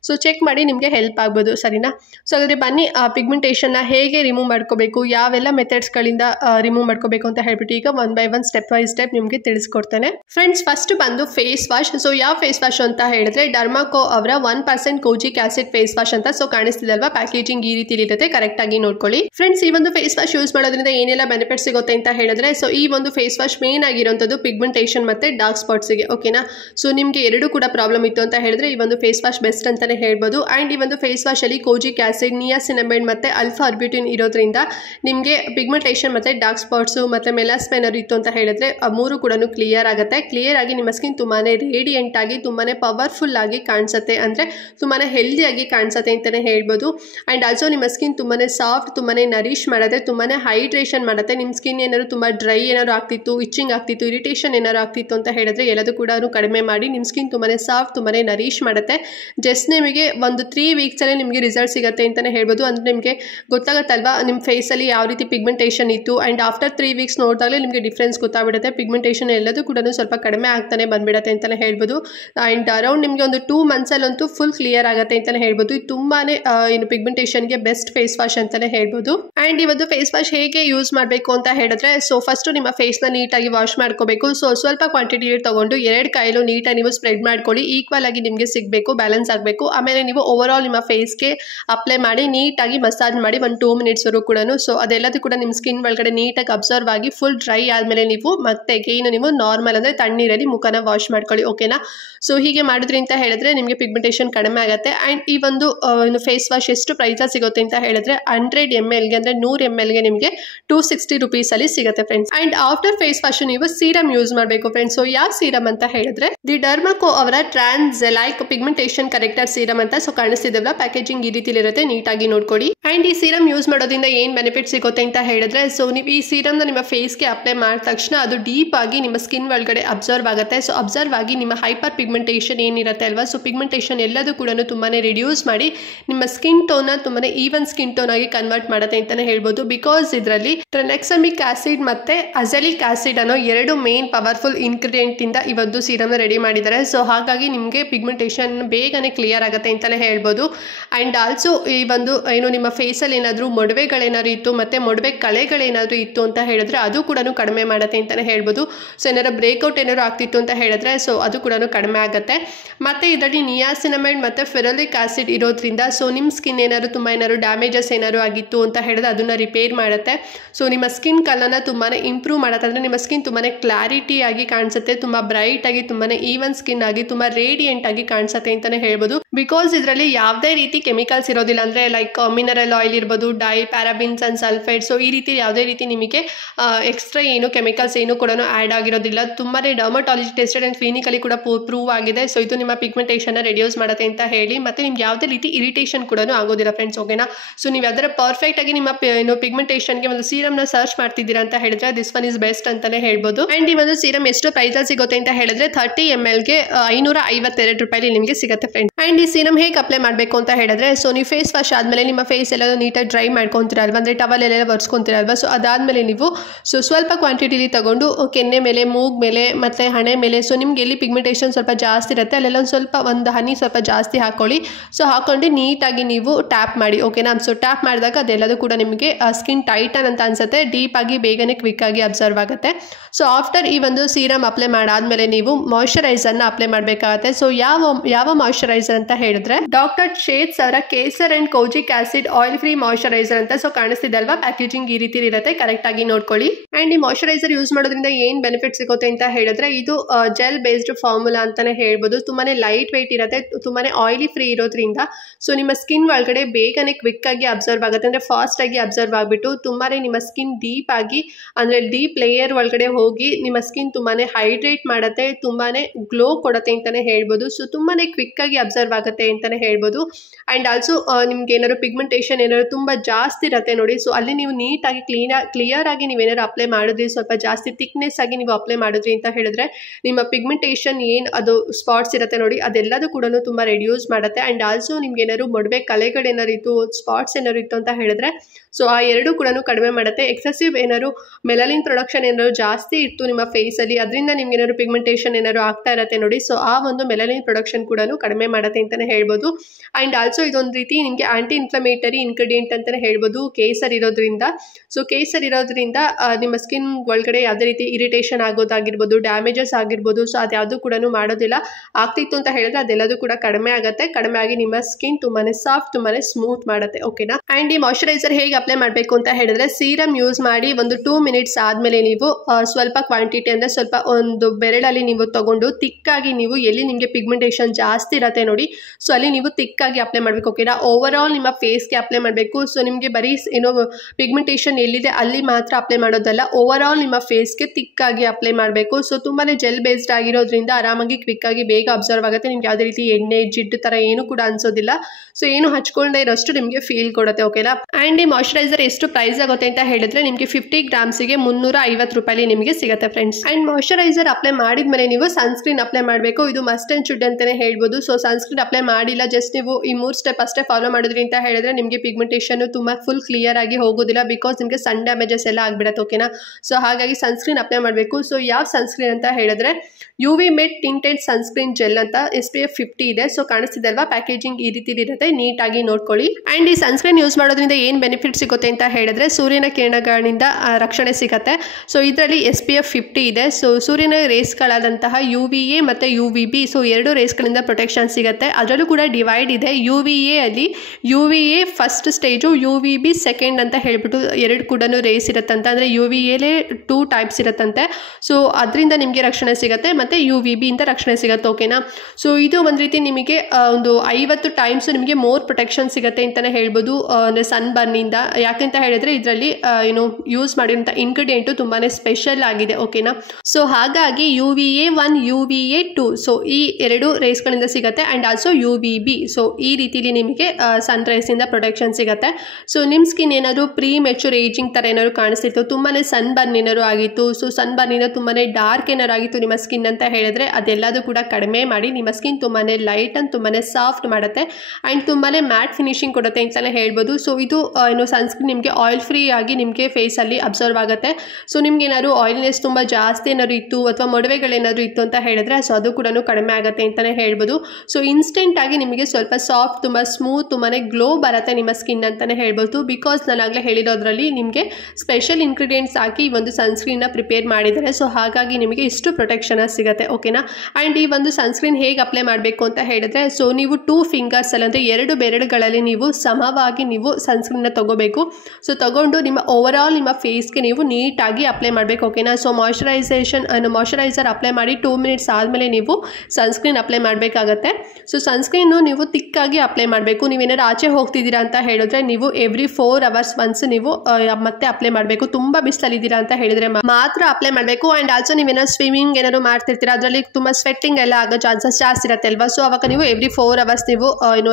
ಸೊ ಚೆಕ್ ಮಾಡಿ, ನಿಮಗೆ ಹೆಲ್ಪ್ ಆಗ್ಬೋದು. ಸರಿನಾ. ಸೊ ಹಾಗಾದರೆ ಬನ್ನಿ, ಪಿಗ್ಮೆಂಟೇಷನ್ನ ಹೇಗೆ ರಿಮೂವ್ ಮಾಡ್ಕೋಬೇಕು, ಯಾವೆಲ್ಲ ಮೆಥಡ್ಸ್ಗಳಿಂದ ರಿಮೂವ್ ಮಾಡ್ಕೋಬೇಕು ಅಂತ ಹೇಳ್ಬಿಟ್ಟು ಈಗ one by one step by step ನಿಮಗೆ ತಿಳಿಸ್ಕೊಡ್ತೇನೆ. ಫ್ರೆಂಡ್ಸ್, ಫಸ್ಟ್ ಬಂದು ಫೇಸ್ ವಾಶ್. ಸೊ ಯಾವ ಫೇಸ್ ವಾಶ್ ಅಂತ ಹೇಳಿದ್ರೆ ಡರ್ಮಾಕೋ ಅವರ 1% ಕೋಜಿಕ್ ಆಸಿಡ್ ಫೇಸ್ ವಾಶ್ ಅಂತ. ಸೊ ಕಾಣಿಸ್ತಿದಲ್ವಾ, ಪ್ಯಾಕೇಜಿಂಗ್ ಈ ರೀತಿ ಇರುತ್ತೆ, ಕರೆಕ್ಟ್ ಆಗಿ ನೋಡ್ಕೊಳ್ಳಿ. ಫ್ರೆಂಡ್ಸ್, ಈ ಒಂದು ಫೇಸ್ ವಾಶ್ ಯೂಸ್ ಮಾಡೋದ್ರಿಂದ ಏನೆಲ್ಲ ಬೆನಿಫಿಟ್ ಸಿಗುತ್ತೆ ಅಂತ ಹೇಳಿದ್ರೆ, ಸೊ ಈ ಒಂದು ಫೇಸ್ ವಾಶ್ ಮೇನ್ ಆಗಿರುವಂಥದ್ದು ಪಿಗ್ಮೆಂಟೇಷನ್ ಮತ್ತೆ ಡಾರ್ಕ್ ಸ್ಪಾಟ್ಸ್ಗೆ. ಓಕೆನಾ. ಸೊ ನಿಮಗೆ ಎರಡು ಕೂಡ ಪ್ರಾಬ್ಲಮ್ ಇತ್ತು ಅಂತ ಹೇಳಿದ್ರೆ ಈ ಒಂದು ಫೇಸ್ ವಾಶ್ ಬೆಸ್ಟ್ ಅಂತಾನೆ ಹೇಳ್ಬೋದು. ಆ್ಯಂಡ್ ಈ ಒಂದು ಫೇಸ್ ವಾಶ್ ಅಲ್ಲಿ ಕೋಜಿಕ್ ಆಸಿಡ್, ನಿಯಾಸಿನಮೈಡ್ ಮತ್ತೆ ಅಲ್ಫಾ ಅರ್ಬ್ಯೂಟಿನ್ ಇರೋದ್ರಿಂದ ನಿಮಗೆ ಪಿಗ್ಮೆಂಟೇಷನ್ ಮತ್ತೆ ಡಾರ್ಕ್ ಸ್ಪಾಟ್ಸು ಮತ್ತೆ ಮೆಲಾಸ್ಮಾ ಏನಾದ್ರು ಇತ್ತು ಅಂತ ಹೇಳಿದ್ರೆ ಆ ಮೂರು ಕೂಡ ಕ್ಲಿಯರ್ ಆಗುತ್ತೆ. ಕ್ಲಿಯರ್ ಆಗಿ ನಿಮ್ಮ ಸ್ಕಿನ್ ತುಂಬಾನೇ ರೇಡಿಯಂಟ್ ಆಗಿ ತುಂಬಾನೇ ಪವರ್ಫುಲ್ ಆಗಿ ಕಾಣಿಸುತ್ತೆ, ಅಂದ್ರೆ ತುಂಬಾನೇ ಹೆಲ್ದಿಯಾಗಿ ಕಾಣಿಸುತ್ತೆ ಅಂತಾನೆ ಹೇಳ್ಬೋದು. ಆ್ಯಂಡ್ ಆಲ್ಸೋ ನಿಮ್ಮ ಸ್ಕಿನ್ ತುಂಬಾನೇ ಸಾಫ್ಟ್, ತುಂಬಾನೇ ನರಿಶ್ ಮಾಡುತ್ತೆ, ತುಂಬಾನೇ ಹೈಡ್ರೇಷನ್ ಮಾಡುತ್ತೆ. ನಿಮ್ಮ ಸ್ಕಿನ್ ಏನಾದ್ರು ತುಂಬಾ ಡ್ರೈ ಏನಾದ್ರು ಆಗ್ತಿತ್ತು, ಇಚ್ಚಿಂಗ್ ಆಗ್ತಿತ್ತು, ಇರಿಟೇಷನ್ ಏನಾದ್ರು ಆಗ್ತಿತ್ತು ಅಂತ ಹೇಳಿದ್ರೆ ಎಲ್ಲದೂ ಕೂಡ ಕಡಿಮೆ ಮಾಡಿ ನಿಮ್ಮ ಸ್ಕಿನ್ ತುಂಬಾನೇ ಸಾಫ್ಟ್, ತುಂಬಾನೇ ನರಿಶ್ ಮಾಡುತ್ತೆ. ಜಸ್ಟ್ ನಿಮಗೆ ಒಂದು 3 ವೀಕ್ಸಲ್ಲೇ ನಿಮಗೆ ರಿಸಲ್ಟ್ ಸಿಗುತ್ತೆ ಅಂತಲೇ ಹೇಳ್ಬೋದು. ಅಂದರೆ ನಿಮಗೆ ಗೊತ್ತಾಗುತ್ತಲ್ವಾ ನಿಮ್ಮ ಫೇಸಲ್ಲಿ ಯಾವ ರೀತಿ ಪಿಗ್ಮೆಂಟೇಷನ್ ಇತ್ತು. ಆ್ಯಂಡ್ ಆಫ್ಟರ್ 3 ವೀಕ್ಸ್ ನೋಡಿದಾಗಲೇ ನಿಮಗೆ ಡಿಫ್ರೆನ್ಸ್ ಗೊತ್ತಾಗ್ಬಿಡುತ್ತೆ. ಪಿಗ್ಮೆಂಟೇಷನ್ ಎಲ್ಲದೂ ಕೂಡ ಸ್ವಲ್ಪ ಕಡಿಮೆ ಆಗ್ತಾನೆ ಬಂದ್ಬಿಡುತ್ತೆ ಅಂತಲೇ ಹೇಳ್ಬೋದು. ಆ್ಯಂಡ್ ಅರೌಂಡ್ ನಿಮಗೆ ಒಂದು 2 ಮಂತ್ಸಲ್ಲಂತೂ ಫುಲ್ ಕ್ಲಿಯರ್ ಆಗುತ್ತೆ ಅಂತಲೇ ಹೇಳ್ಬೋದು. ಇದು ತುಂಬಾ ಏನು ಪಿಗ್ಮೆಂಟೇಷನ್ಗೆ ಬೆಸ್ಟ್ ಫೇಸ್ ವಾಶ್ ಅಂತಲೇ ಹೇಳ್ಬೋದು. ಆ್ಯಂಡ್ ಈ ಒಂದು ಫೇಸ್ ವಾಶ್ ಹೇಗೆ ಯೂಸ್ ಮಾಡಬೇಕು ಅಂತ ಹೇಳಿದ್ರೆ, ಸೊ ಫಸ್ಟು ನಿಮ್ಮ ಫೇಸ್ನ ನೀಟಾಗಿ ವಾಶ್ ಮಾಡ್ಕೋಬೇಕು. ಸೊ ಸ್ವಲ್ಪ ಕ್ವಾಂಟಿಟಿಯಲ್ಲಿ ತೊಗೊಂಡು 2 ಕೈಲೂ ನೀಟಾಗಿ ನೀವು ಸ್ಪ್ರೆಡ್ ಮಾಡ್ಕೊಳ್ಳಿ. ಈಕ್ವಲ್ ಆಗಿ ನಿಮಗೆ ಸಿಗಬೇಕು, ಬ್ಯಾಲೆನ್ಸ್ ಆಗಬೇಕು. ಆಮೇಲೆ ನೀವು ಓವರ್ ಆಲ್ ನಿಮ್ಮ ಫೇಸ್ಗೆ ಅಪ್ಲೈ ಮಾಡಿ ನೀಟಾಗಿ ಮಸಾಜ್ ಮಾಡಿ ಒಂದು 2 ಮಿನಿಟ್ಸ್ವರೆಗೂ ಕೂಡ. ಸೊ ಅದೆಲ್ಲದೂ ಕೂಡ ನಿಮ್ಮ ಸ್ಕಿನ್ ಒಳಗಡೆ ನೀಟಾಗಿ ಅಬ್ಸರ್ವ್ ಆಗಿ ಫುಲ್ ಡ್ರೈ ಆದಮೇಲೆ ನೀವು ಮತ್ತೆ ಗೇನು ನೀವು ನಾರ್ಮಲ್ ಅಂದರೆ ತಣ್ಣೀರಲ್ಲಿ ಮುಖನ ವಾಶ್ ಮಾಡ್ಕೊಳ್ಳಿ. ಓಕೆನಾ. ಸೊ ಹೀಗೆ ಮಾಡಿದ್ರಿ ಅಂತ ಹೇಳಿದ್ರೆ ನಿಮಗೆ ಪಿಗ್ಮೆಂಟೇಷನ್ ಕಡಿಮೆ ಆಗುತ್ತೆ. ಆ್ಯಂಡ್ ಈ ಒಂದು ಫೇಸ್ ವಾಶ್ ಎಷ್ಟು ಪ್ರೈಸ್ ಸಿಗುತ್ತೆ ಅಂತ ಹೇಳಿದ್ರೆ 100 ml ಅಂದರೆ 100 ml ನಿಮಗೆ 260 ರೂಪೀಸಲ್ಲಿ ಸಿಗುತ್ತೆ friends. And after face wash ನೀವು ಸೀರಮ್ ಯೂಸ್ ಮಾಡಬೇಕು ಫ್ರೆಂಡ್ಸ್. ಸೊ ಯಾವ ಸೀರಮ್ ಅಂತ ಹೇಳಿದ್ರೆ ದಿ ಡರ್ಮಾಕೋ ಅವರ ಟ್ರಾನ್ಸೆಲೈಕ್ ಪಿಗ್ಮೆಂಟೇಷನ್ ಕರೆಕ್ಟರ್ ಸೀರಮ್ ಅಂತ. ಸೊ ಕಾಣಿಸ್ತಿದೆಲ್ಲ ಪ್ಯಾಕೇಜಿಂಗ್ ಈ ರೀತಿಲಿರುತ್ತೆ, ನೀಟಾಗಿ ನೋಡ್ಕೊಳ್ಳಿ. ಆ್ಯಂಡ್ ಈ ಸೀರಮ್ ಯೂಸ್ ಮಾಡೋದ್ರಿಂದ ಏನು ಬೆನಿಫಿಟ್ ಸಿಗುತ್ತೆ ಅಂತ ಹೇಳಿದ್ರೆ, ಸೊ ನೀವು ಈ ಸೀರಮ್ನ ನಿಮ್ಮ ಫೇಸ್ಗೆ ಅಪ್ಲೈ ಮಾಡಿದ ತಕ್ಷಣ ಅದು ಡೀಪ್ ಆಗಿ ನಿಮ್ಮ ಸ್ಕಿನ್ ಒಳಗಡೆ ಅಬ್ಸರ್ವ್ ಆಗುತ್ತೆ. ಸೊ ಅಬ್ಸರ್ವ್ ಆಗಿ ನಿಮ್ಮ ಹೈಪರ್ ಪಿಗ್ಮೆಂಟೇಷನ್ ಏನಿರುತ್ತೆ ಅಲ್ವಾ, ಸೊ ಪಿಗ್ಮೆಂಟೇಷನ್ ಎಲ್ಲದೂ ಕೂಡ ತುಂಬಾ ರಿಡ್ಯೂಸ್ ಮಾಡಿ ನಿಮ್ಮ ಸ್ಕಿನ್ ಟೋನ್ನ ತುಂಬಾ ಈವನ್ ಸ್ಕಿನ್ ಟೋನ್ ಆಗಿ ಕನ್ವರ್ಟ್ ಮಾಡುತ್ತೆ ಅಂತಲೇ ಹೇಳ್ಬೋದು. ಬಿಕಾಸ್ ಇದರಲ್ಲಿ ಟ್ರೆನೆಕ್ಸಮಿಕ್ ಆಸಿಡ್ ಮತ್ತು ಅಜೆಲಿಕ್ ಆಸಿಡ್ ಅನ್ನೋ ಎರಡು ಮೇನ್ ಪವರ್ಫುಲ್ ಇಂಗ್ರೀಡಿಯೆಂಟ್ ಇಂದ ಈ ಒಂದು ಸೀರಮ್ನ ರೆಡಿ ಮಾಡಿದ್ದಾರೆ. ಸೊ ಹಾಗಾಗಿ ನಿಮಗೆ ಪಿಗ್ಮೆಂಟೇಷನ್ ಬೇಗನೆ ಕ್ಲಿಯರ್ ಆಗುತ್ತೆ ಅಂತಲೇ ಹೇಳ್ಬೋದು. ಆ್ಯಂಡ್ ಆಲ್ಸೋ ಈ ಒಂದು ಏನು ನಿಮ್ಮ ಫೇಸಲ್ಲಿ ಏನಾದರೂ ಮೊಡವೆಗಳೇನಾದ್ರು ಇತ್ತು ಮತ್ತು ಮೊಡವೆ ಕಳೆಗಳೇನಾದರೂ ಇತ್ತು ಅಂತ ಹೇಳಿದ್ರೆ ಅದು ಕೂಡ ಕಡಿಮೆ ಮಾಡುತ್ತೆ ಅಂತಲೇ ಹೇಳ್ಬೋದು. ಸೊ ಏನಾದ್ರು ಬ್ರೇಕ್ಔಟ್ ಏನಾದ್ರು ಆಗ್ತಿತ್ತು ಅಂತ ಹೇಳಿದ್ರೆ ಸೊ ಅದು ಕೂಡ ಕಡಿಮೆ ಆಗುತ್ತೆ. ಮತ್ತು ಇದರಲ್ಲಿ ನಿಯಾಸಿನಮೈಡ್ ಮತ್ತು ಫೆರೋಲಿಕ್ ಆಸಿಡ್ ಇರೋದ್ರಿಂದ ಸೊ ನಿಮ್ಮ ಸ್ಕಿನ್ ಏನಾದ್ರು ತುಂಬ ಏನಾದ್ರು ಡ್ಯಾಮೇಜಸ್ ಏನಾದ್ರು ಆಗಿತ್ತು ಅಂತ ಹೇಳಿದ್ರೆ ಅದನ್ನು ರಿಪೇರ್ ಮಾಡುತ್ತೆ. ಸೊ ನಿಮ್ಮ ಸ್ಕಿನ್ ಕಲರ್ನ ತುಂಬಾ ಇಂಪ್ರೂವ್ ಮಾಡುತ್ತೆ. ಅಂದರೆ ನಿಮ್ಮ ಸ್ಕಿನ್ ತುಂಬಾ ಕ್ಲಾರಿಟಿಯಾಗಿ ಕಾಣಿಸುತ್ತೆ, ತುಂಬ ಬ್ರೈಟಾಗಿ ತುಂಬಾ ಈವನ್ ಸ್ಕಿನ್ ಆಗಿ ತುಂಬ ರೇಡಿಯಂಟ್ ಆಗಿ ಕಾಣಿಸುತ್ತೆ ಅಂತಲೇ ಹೇಳ್ಬೋದು. ಬಿಕಾಸ್ ಇದರಲ್ಲಿ ಯಾವುದೇ ರೀತಿ ಕೆಮಿಕಲ್ಸ್ ಇರೋದಿಲ್ಲ. ಅಂದರೆ ಲೈಕ್ ಮಿನರಲ್ ಆಯಿಲ್ ಇರ್ಬೋದು, dye, parabens and sulphide, so ಈ ರೀತಿ ಯಾವುದೇ ರೀತಿ ನಿಮಗೆ ಎಕ್ಸ್ಟ್ರಾ ಏನು ಕೆಮಿಕಲ್ಸ್ ಏನು ಕೂಡ ಆ್ಯಡ್ ಆಗಿರೋದಿಲ್ಲ. ತುಂಬಾ ಡರ್ಮಟಾಲಜಿ ಟೆಸ್ಟೆಡ್ ಆ್ಯಂಡ್ ಕ್ಲಿನಿಕಲಿ ಕೂಡ ಪ್ರೂವ್ ಆಗಿದೆ. ಸೊ ಇದು ನಿಮ್ಮ ಪಿಗ್ಮೆಂಟೇಷನ್ನ ರೆಡ್ಯೂಸ್ ಮಾಡುತ್ತೆ ಅಂತ ಹೇಳಿ, ಮತ್ತು ನಿಮ್ಗೆ ಯಾವುದೇ ರೀತಿ ಇರಿಟೇಷನ್ ಕೂಡ ಆಗೋದಿಲ್ಲ ಫ್ರೆಂಡ್ಸ್, ಓಕೆನಾ. ಸೊ ನೀವು ಯಾವ್ದಾರ ಪರ್ಫೆಕ್ಟಾಗಿ ನಿಮ್ಮ ಏನು ಪಿಗ್ಮೆಂಟೇಷನ್ಗೆ ಒಂದು ಸೀರಮ್ನ ಸರ್ಚ್ ಮಾಡ್ತಿದ್ದೀರಾ ಅಂತ ಹೇಳಿದ್ರೆ ದಿಸ್ ಒನ್ ಇಸ್ ಬೆಸ್ಟ್ ಅಂತಲೇ ಹೇಳ್ಬೋದು. ಆ್ಯಂಡ್ ಈ ಒಂದು ಸೀರಮ್ ಎಷ್ಟು ಪ್ರೈಸಲ್ಲಿ ಸಿಗುತ್ತೆ ಅಂತ ಹೇಳಿದ್ರೆ 30 mlಗೆ 552 ರೂಪಾಯಿ ನಿಮಗೆ ಸಿಗುತ್ತೆ ಫ್ರೆಂಡ್ಸ್. ಆ್ಯಂಡ್ ಈ ಸೀರಮ್ ಹೇಗೆ ಅಪ್ಲೈ ಮಾಡಬೇಕು ಅಂತ ಹೇಳಿದ್ರೆ, ಸೊ ನೀವು ಫೇಸ್ ವಾಶ್ ಆದಮೇಲೆ ನಿಮ್ಮ ಫೇಸ್ ಎಲ್ಲ ನೀಟಾಗಿ ಡ್ರೈ ಮಾಡ್ಕೊತೀರಲ್ವ, ಅಂದರೆ ಟವಲ್ ಎಲ್ಲ ಒರೆಸ್ಕೊತೀರಲ್ವ. ಸೊ ಅದಾದಮೇಲೆ ನೀವು ಸೊ ಸ್ವಲ್ಪ ಕ್ವಾಂಟಿಟಿಲಿ ತಗೊಂಡು ಕೆನ್ನೆ ಮೇಲೆ, ಮೂಗ್ ಮೇಲೆ ಮತ್ತು ಹಣೆ ಮೇಲೆ, ಸೊ ನಿಮ್ಗೆ ಎಲ್ಲಿ ಪಿಗ್ಮೆಂಟೇಷನ್ ಸ್ವಲ್ಪ ಜಾಸ್ತಿ ಇರುತ್ತೆ ಅಲ್ಲೆಲ್ಲ ಸ್ವಲ್ಪ ಒಂದು ಹನಿ ಸ್ವಲ್ಪ ಜಾಸ್ತಿ ಹಾಕ್ಕೊಳ್ಳಿ. ಸೊ ಹಾಕ್ಕೊಂಡು ನೀಟಾಗಿ ನೀವು ಟ್ಯಾಪ್ ಮಾಡಿ, ಓಕೆನಾ. ಸೊ ಟ್ಯಾಪ್ ಮಾಡಿದಾಗ ಅದೆಲ್ಲದೂ ಕೂಡ ನಿಮಗೆ ಸ್ಕಿನ್ ಟೈಟನ್ ಅಂತ ಅನ್ಸುತ್ತೆ, ಡೀಪಾಗಿ ಬೇಗನೆ ಕ್ವಿಕ್ಕಾಗಿ ಅಬ್ಸರ್ವ್ ಆಗುತ್ತೆ. ಸೊ ಆಫ್ಟರ್ ಈ ಒಂದು ಸೀರಮ್ ಅಪ್ಲೈ ಮಾಡಾದ್ಮೇಲೆ ನೀವು ಮಾಯ್ಶ್ಚರೈಸರ್ನ ಅಪ್ಲೈ ಮಾಡಬೇಕಾಗತ್ತೆ. ಸೊ ಯಾವ ಮಾಯ್ಶ್ಚರೈಸರ್ ಅಂತ ಹೇಳಿದ್ರೆ ಡಾಕ್ಟರ್ ಶೇಡ್ಸ್ ಅವರ kesar and kojic acid oil free moisturizer ಅಂತ. ಸೊ ಕಾಣಿಸ್ತಿದೆ ಅಲ್ವಾ, ಪ್ಯಾಕೇಜಿಂಗ್ ಈ ರೀತಿ ಇರುತ್ತೆ, ಕರೆಕ್ಟ್ ಆಗಿ ನೋಡ್ಕೊಳ್ಳಿ. ಅಂಡ್ ಈ ಮಾಯ್ಶ್ಚರೈಸರ್ ಯೂಸ್ ಮಾಡೋದ್ರಿಂದ ಏನ್ ಬೆನಿಫಿಟ್ ಸಿಗುತ್ತೆ ಅಂತ ಹೇಳಿದ್ರೆ ಇದು ಜೆಲ್ ಬೇಸ್ಡ್ ಫಾರ್ಮುಲಾ ಅಂತಾನೆ ಹೇಳ್ಬೋದು. ತುಂಬಾನೇ ಲೈಟ್ ವೆಯ್ಟ್ ಇರುತ್ತೆ, ತುಂಬಾನೇ ಆಯಿಲಿ ಫ್ರೀ ಇರೋದ್ರಿಂದ ಸೊ ನಿಮ್ಮ ಸ್ಕಿನ್ ಒಳಗಡೆ ಬೇಗನೆ ಕ್ವಿಕ್ ಆಗಿ ಅಬ್ಸರ್ವ್ ಆಗುತ್ತೆ. ಅಂದ್ರೆ ಫಾಸ್ಟ್ ಆಗಿ ಅಬ್ಸರ್ವ್ ಆಗಿಬಿಟ್ಟು ತುಂಬಾನೇ ನಿಮ್ಮ ಸ್ಕಿನ್ ಡೀಪ್ ಆಗಿ ಅಂದ್ರೆ ಡೀಪ್ ಲೇಯರ್ ಒಳಗಡೆ ಹೋಗಿ ನಿಮ್ಮ ಸ್ಕಿನ್ ತುಂಬಾನೇ ಹೈಡ್ರೇಟ್ ಮಾಡುತ್ತೆ, ತುಂಬಾನೇ ಗ್ಲೋ ಕೊಡುತ್ತೆ ಅಂತಾನೆ ಹೇಳ್ಬೋದು. ಸೊ ತುಂಬಾನೇ ಕ್ವಿಕ್ ಆಗಿ ಅಬ್ಸರ್ವ್ ಆಗುತ್ತೆ ಅಂತಾನೆ ಹೇಳ್ಬೋದು. ಅಂಡ್ ಆಲ್ಸೋ ನಿಮ್ಗೆ ಏನಾದ್ರು ಪಿಗ್ಮೆಂಟೇಷನ್ ಏನಾದ್ರು ತುಂಬಾ ಜಾಸ್ತಿ ಇರುತ್ತೆ ನೋಡಿ, ಸೊ ಅಲ್ಲಿ ನೀವು ನೀಟಾಗಿ ಕ್ಲಿಯರ್ ಆಗಿ ನೀವೇನಾದ್ರು ಅಪ್ಲೈ ಮಾಡಿದ್ರಿ, ಸ್ವಲ್ಪ ಜಾಸ್ತಿ ಥಿಕ್ನೆಸ್ ಆಗಿ ನೀವು ಅಪ್ಲೈ ಮಾಡಿದ್ರಿ ಅಂತ ಹೇಳಿದ್ರೆ ನಿಮ್ಮ ಪಿಗ್ಮೆಂಟೇಷನ್ ಏನು ಅದು ಸ್ಪಾಟ್ಸ್ ಇರುತ್ತೆ ನೋಡಿ ಅದೆಲ್ಲದೂ ಕೂಡ ತುಂಬಾ ರೆಡ್ಯೂಸ್ ಮಾಡುತ್ತೆ. ಅಂಡ್ ಆಲ್ಸೋ ನಿಮ್ಗೆ ಏನಾದ್ರು ಮೊಡವೆ ಕಲೆಗಳೇನಾದ್ರು ಇತ್ತು, ಸ್ಪಾಟ್ಸ್ ಏನಾದ್ರು ಇತ್ತು ಅಂತ ಹೇಳಿದ್ರೆ ಸೊ ಆ ಎರಡೂ ಕೂಡ ಕಡಿಮೆ ಮಾಡುತ್ತೆ. ಎಕ್ಸೆಸಿವ್ ಏನಾದ್ರು ಮೆಲನಿನ್ ಪ್ರೊಡಕ್ಷನ್ ಏನಾದ್ರು ಜಾಸ್ತಿ ಇತ್ತು ನಿಮ್ಮ ಫೇಸಲ್ಲಿ, ಅದರಿಂದ ನಿಮ್ಗೆ ಏನಾದ್ರು ಪಿಗ್ಮೆಂಟೇಷನ್ ಏನಾದ್ರು ಆಗ್ತಾ ಇರುತ್ತೆ ನೋಡಿ, ಸೊ ಆ ಒಂದು ಮೆಲನಿನ್ ಪ್ರೊಡಕ್ಷನ್ ಕೂಡ ಕಡಿಮೆ ಮಾಡುತ್ತೆ ಅಂತಾನೆ ಹೇಳ್ಬೋದು. ಅಂಡ್ ಆಲ್ಸೋ ಇದೊಂದು ರೀತಿ ನಿಮಗೆ ಆಂಟಿ ಇನ್ಫ್ಲಮೇಟರಿ ಇಂಗ್ರೀಡಿಯೆಂಟ್ ಅಂತಾನೆ ಹೇಳ್ಬೋದು ಕೇಸರ್ ಇರೋದ್ರಿಂದ. ಸೊ ಕೇಸರ್ ಇರೋದ್ರಿಂದ ನಿಮ್ಮ ಸ್ಕಿನ್ ಒಳಗಡೆ ಯಾವುದೇ ರೀತಿ ಇರಿಟೇಷನ್ ಆಗೋದಾಗಿರ್ಬೋದು, ಡ್ಯಾಮೇಜಸ್ ಆಗಿರ್ಬೋದು, ಸೊ ಅದ್ಯಾವುದು ಕೂಡ ಮಾಡೋದಿಲ್ಲ. ಆಗ್ತಿತ್ತು ಅಂತ ಹೇಳಿದ್ರೆ ಅದೆಲ್ಲದೂ ಕೂಡ ಕಡಿಮೆ ಆಗುತ್ತೆ, ಕಡಿಮೆ ಆಗಿ ನಿಮ್ಮ ಸ್ಕಿನ್ ತುಂಬಾನೇ ಸಾಫ್ಟ್, ತುಂಬಾನೇ ಸ್ಮೂತ್ ಮಾಡುತ್ತೆ, ಓಕೆನಾ. ಅಂಡ್ ಈ ಮಾಯ್ಶ್ಚರೈಸರ್ ಹೇಗೆ ಅಪ್ಲೈ ಮಾಡಬೇಕು ಅಂತ ಹೇಳಿದ್ರೆ ಸೀರಮ್ ಯೂಸ್ ಮಾಡಿ ಒಂದು 2 ಮಿನಿಟ್ಸ್ ಆದಮೇಲೆ ನೀವು ಸ್ವಲ್ಪ ಕ್ವಾಂಟಿಟಿ ಅಂದರೆ ಸ್ವಲ್ಪ ಒಂದು ಬೆರಳಲ್ಲಿ ನೀವು ತಗೊಂಡು ತಿಕ್ಕಾಗಿ ನೀವು ಎಲ್ಲಿ ನಿಮಗೆ ಪಿಗ್ಮೆಂಟೇಷನ್ ಜಾಸ್ತಿ ಇರುತ್ತೆ ನೋಡಿ, ಸೊ ಅಲ್ಲಿ ನೀವು ತಿಕ್ಕಾಗಿ ಅಪ್ಲೈ ಮಾಡಬೇಕು, ಓಕೆನಾ. ಓವರ್ ಆಲ್ ನಿಮ್ಮ ಫೇಸ್ಗೆ ಅಪ್ಲೈ ಮಾಡಬೇಕು. ಸೊ ನಿಮಗೆ ಬರೀ ಏನೋ ಪಿಗ್ಮೆಂಟೇಷನ್ ಎಲ್ಲಿದೆ ಅಲ್ಲಿ ಮಾತ್ರ ಅಪ್ಲೈ ಮಾಡೋದಲ್ಲ, ಓವರ್ ಆಲ್ ನಿಮ್ಮ ಫೇಸ್ಗೆ ತಿಕ್ಕಾಗಿ ಅಪ್ಲೈ ಮಾಡಬೇಕು. ಸೊ ತುಂಬಾನೇ ಜೆಲ್ ಬೇಸ್ಡ್ ಆಗಿರೋದ್ರಿಂದ ಆರಾಮಾಗಿ ಕ್ವಿಕ್ಕಾಗಿ ಬೇಗ ಅಬ್ಸರ್ವ್ ಆಗುತ್ತೆ. ನಿಮ್ಗೆ ಯಾವುದೇ ರೀತಿ ಎಣ್ಣೆ ಜಿಡ್ಡು ಥರ ಏನು ಕೂಡ ಅನ್ಸೋದಿಲ್ಲ, ಸೊ ಏನು ಹಚ್ಕೊಳ್ಳದೆ ಇರೋಷ್ಟು ನಿಮಗೆ ಫೀಲ್ ಕೊಡುತ್ತೆ, ಓಕೆನಾ. ಆ್ಯಂಡ್ ಈ ಮಾಯ್ಶ್ಚರೈಸರ್ ಎಷ್ಟು ಪ್ರೈಸ್ ಆಗುತ್ತೆ ಅಂತ ಹೇಳಿದ್ರೆ ನಿಮಗೆ 50 ಗ್ರಾಮ್ಸಿಗೆ 350 ರೂಪಾಯಿ ನಿಮಗೆ ಸಿಗುತ್ತೆ ಫ್ರೆಂಡ್ಸ್. ಆ್ಯಂಡ್ ಮಾಯ್ಶ್ಚರೈಸರ್ ಅಪ್ಲೈ ಮಾಡಿದ್ಮೇಲೆ ನೀವು ಸನ್ಸ್ಕ್ರೀನ್ ಅಪ್ಲೈ ಮಾಡಬೇಕು. ಇದು ಮಸ್ಟ್ ಆ್ಯಂಡ್ ಶುಡ್ ಅಂತಲೇ ಹೇಳ್ಬೋದು. ಸೊ ಸನ್ಸ್ಕ್ರೀನ್ ಅಪ್ಲೈ ಮಾಡಿಲ್ಲ, ಜಸ್ಟ್ ನೀವು ಈ 3 ಸ್ಟೆಪ್ ಅಷ್ಟೇ ಫಾಲೋ ಮಾಡಿದ್ರಿ ಅಂತ ಹೇಳಿದ್ರೆ ನಿಮಗೆ ಪಿಗ್ಮೆಂಟೇಷನ್ ತುಂಬ ಫುಲ್ ಕ್ಲಿಯರ್ ಆಗಿ ಹೋಗೋದಿಲ್ಲ, ಬಿಕಾಸ್ ನಿಮಗೆ ಸನ್ ಡ್ಯಾಮೇಜಸ್ ಎಲ್ಲ ಆಗಿಬಿಡುತ್ತೆ, ಓಕೆನಾ. ಸೊ ಹಾಗಾಗಿ ಸನ್ಸ್ಕ್ರೀನ್ ಅಪ್ಲೈ ಮಾಡಬೇಕು. ಸೊ ಯಾವ ಸನ್ಸ್ಕ್ರೀನ್ ಅಂತ ಹೇಳಿದ್ರೆ UV made tinted sunscreen gel ಅಂತ SPF 50 ಇದೆ. ಸೊ ಕಾಣಿಸ್ತಿದೆ ಅಲ್ವಾ, ಪ್ಯಾಕೇಜಿಂಗ್ ಈ ರೀತಿ ಇರುತ್ತೆ, ನೀಟಾಗಿ ನೋಡ್ಕೊಳ್ಳಿ. ಆ್ಯಂಡ್ ಈ ಸನ್ಸ್ಕ್ರೀನ್ ಯೂಸ್ ಮಾಡೋದ್ರಿಂದ ಏನು ಬೆನಿಫಿಟ್ ಸಿಗುತ್ತೆ ಅಂತ ಹೇಳಿದ್ರೆ ಸೂರ್ಯನ ಕಿರಣಗಳಿಂದ ರಕ್ಷಣೆ ಸಿಗುತ್ತೆ. ಸೊ ಇದರಲ್ಲಿ SPF 50 ಇದೆ. ಸೊ ಸೂರ್ಯನ ರೇಸ್ಗಳಾದಂತಹ UVA ಮತ್ತು UVB, ಸೊ 2 ರೇಸ್ಗಳಿಂದ ಪ್ರೊಟೆಕ್ಷನ್ ಸಿಗುತ್ತೆ. ಅದರಲ್ಲೂ ಕೂಡ ಡಿವೈಡ್ ಇದೆ. UVA ಅಲ್ಲಿ UVA first stage, UVB second ಅಂತ ಹೇಳ್ಬಿಟ್ಟು 2 ಕೂಡ ರೇಸ್ ಇರುತ್ತಂತೆ. ಅಂದರೆ UVA 2 ಟೈಪ್ಸ್ ಇರುತ್ತಂತೆ. ಸೊ ಅದರಿಂದ ನಿಮಗೆ ರಕ್ಷಣೆ ಸಿಗುತ್ತೆ. ಮತ್ತು ಮತ್ತು UVB ಇಂದ ರಕ್ಷಣೆ ಸಿಗುತ್ತೆ. ಓಕೆನಾ. ಸೊ ಇದು ಒಂದು ರೀತಿ ನಿಮಗೆ ಒಂದು 50 ಟೈಮ್ಸ್ ನಿಮಗೆ ಮೋರ್ ಪ್ರೊಟೆಕ್ಷನ್ ಸಿಗುತ್ತೆ ಅಂತಲೇ ಹೇಳ್ಬೋದು ಅಂದರೆ ಸನ್ಬರ್ನಿಂದ. ಯಾಕೆಂತ ಹೇಳಿದ್ರೆ ಇದರಲ್ಲಿ ಯೂಸ್ ಮಾಡಿರೋಂಥ ಇಂಗ್ರೀಡಿಯೆಂಟು ತುಂಬಾ ಸ್ಪೆಷಲ್ ಆಗಿದೆ. ಓಕೆನಾ. ಸೊ ಹಾಗಾಗಿ UVA1 UVA2 ಸೊ ಈ 2 ರೇಸ್ಗಳಿಂದ ಸಿಗುತ್ತೆ ಆ್ಯಂಡ್ ಆಲ್ಸೋ UVB. ಸೊ ಈ ರೀತಿಲಿ ನಿಮಗೆ ಸನ್ ರೈಸಿಂದ ಪ್ರೊಟೆಕ್ಷನ್ ಸಿಗುತ್ತೆ. ಸೊ ನಿಮ್ಮ ಸ್ಕಿನ್ ಏನಾದರೂ ಪ್ರೀ ಮೆಚೂರ್ ಏಜಿಂಗ್ ಥರ ಏನಾದ್ರು ಕಾಣಿಸ್ತಿತ್ತು, ತುಂಬಾ ಸನ್ಬರ್ನ್ ಏನಾದ್ರು ಆಗಿತ್ತು, ಸೊ ಸನ್ಬರ್ನಿಂದ ತುಂಬಾ ಡಾರ್ಕ್ ಏನಾರು ಆಗಿತ್ತು ನಿಮ್ಮ ಸ್ಕಿನ್ ಅಂತ ಹೇಳಿದ್ರೆ ಅದೆಲ್ಲದೂ ಕೂಡ ಕಡಿಮೆ ಮಾಡಿ ನಿಮ್ಮ ಸ್ಕಿನ್ ತುಂಬಾ ಲೈಟ್ ಆ್ಯಂಡ್ ತುಂಬಾ ಸಾಫ್ಟ್ ಮಾಡುತ್ತೆ ಆ್ಯಂಡ್ ತುಂಬಾ ಮ್ಯಾಟ್ ಫಿನಿಶಿಂಗ್ ಕೊಡುತ್ತೆ ಅಂತಲೇ ಹೇಳ್ಬೋದು. ಸೊ ಇದು ಸನ್ಸ್ಕ್ರೀನ್ ನಿಮಗೆ ಆಯಿಲ್ ಫ್ರೀ ಆಗಿ ನಿಮಗೆ ಫೇಸಲ್ಲಿ ಅಬ್ಸರ್ವ್ ಆಗುತ್ತೆ. ಸೊ ನಿಮ್ಗೆ ಏನಾದ್ರು ಆಯಿಲ್ನೆಸ್ ತುಂಬ ಜಾಸ್ತಿ ಏನಾದ್ರು ಇತ್ತು ಅಥವಾ ಮೊಡವೆಗಳೇನಾದ್ರು ಇತ್ತು ಅಂತ ಹೇಳಿದ್ರೆ ಸೊ ಅದು ಕೂಡ ಕಡಿಮೆ ಆಗುತ್ತೆ ಅಂತಲೇ ಹೇಳ್ಬೋದು. ಸೊ ಇನ್ಸ್ಟೆಂಟ್ ಆಗಿ ನಿಮಗೆ ಸ್ವಲ್ಪ ಸಾಫ್ಟ್, ತುಂಬ ಸ್ಮೂತ್, ತುಂಬಾ ಗ್ಲೋ ಬರುತ್ತೆ ನಿಮ್ಮ ಸ್ಕಿನ್ ಅಂತಲೇ ಹೇಳ್ಬೋದು. ಬಿಕಾಸ್ ನಾನು ಆಗಲೇ ಹೇಳಿರೋದ್ರಲ್ಲಿ ನಿಮಗೆ ಸ್ಪೆಷಲ್ ಇಂಗ್ರೀಡಿಯೆಂಟ್ಸ್ ಹಾಕಿ ಈ ಒಂದು ಸನ್ಸ್ಕ್ರೀನ್ನ ಪ್ರಿಪೇರ್ ಮಾಡಿದ್ದಾರೆ. ಸೊ ಹಾಗಾಗಿ ನಿಮಗೆ ಇಷ್ಟು ಪ್ರೊಟೆಕ್ಷನ್ ಸಿಗುತ್ತೆ. ಓಕೆನಾ. ಆ್ಯಂಡ್ ಈ ಒಂದು ಸನ್ಸ್ಕ್ರೀನ್ ಹೇಗೆ ಅಪ್ಲೈ ಮಾಡಬೇಕು ಅಂತ ಹೇಳಿದ್ರೆ ಸೊ ನೀವು 2 ಫಿಂಗರ್ಸಲ್ಲಿ ಅಂದರೆ 2 ಬೆರಳುಗಳಲ್ಲಿ ನೀವು ಸಮವಾಗಿ ನೀವು ಸನ್ಸ್ಕ್ರೀನ್ನ ತಗೋಬೇಕು. ಸೊ ತಗೊಂಡು ನಿಮ್ಮ ಓವರಾಲ್ ನಿಮ್ಮ ಫೇಸ್ಗೆ ನೀವು ನೀಟಾಗಿ ಅಪ್ಲೈ ಮಾಡಬೇಕು. ಓಕೆನಾ. ಸೊ ಮಾಯ್ಶ್ಚರೈಸರ್ ಅಪ್ಲೈ ಮಾಡಿ 2 ಮಿನಿಟ್ಸ್ ಆದಮೇಲೆ ನೀವು ಸನ್ಸ್ಕ್ರೀನ್ ಅಪ್ಲೈ ಮಾಡಬೇಕಾಗತ್ತೆ. ಸೊ ಸನ್ಸ್ಕ್ರೀನು ನೀವು ತಿಕ್ಕಾಗಿ ಅಪ್ಲೈ ಮಾಡಬೇಕು. ನೀವೇನಾದ್ರು ಆಚೆ ಹೋಗ್ತಿದ್ದೀರಾ ಅಂತ ಹೇಳಿದ್ರೆ ನೀವು ಎವ್ರಿ 4 ಅವರ್ಸ್ ಒನ್ಸ್ ನೀವು ಮತ್ತೆ ಅಪ್ಲೈ ಮಾಡಬೇಕು. ತುಂಬ ಬಿಸಿಲಲ್ಲಿದ್ದೀರಾ ಅಂತ ಹೇಳಿದ್ರೆ ಮಾತ್ರ ಅಪ್ಲೈ ಮಾಡಬೇಕು. ಆ್ಯಂಡ್ ಆಲ್ಸೋ ನೀವೇನಾದ್ರು ಸ್ವಿಮ್ಮಿಂಗ್ ಏನಾದ್ರು ಮಾಡ್ತಿರ್ತೀರಾ ಅದರಲ್ಲಿ ತುಂಬ ಸ್ವೆಟ್ಟಿಂಗ್ ಎಲ್ಲ ಆಗೋ ಚಾನ್ಸಸ್ ಜಾಸ್ತಿ ಇರುತ್ತೆ ಅಲ್ವಾ. ಸೊ ಅವಾಗ ನೀವು ಎವ್ರಿ 4 ಅವರ್ಸ್ ನೀವು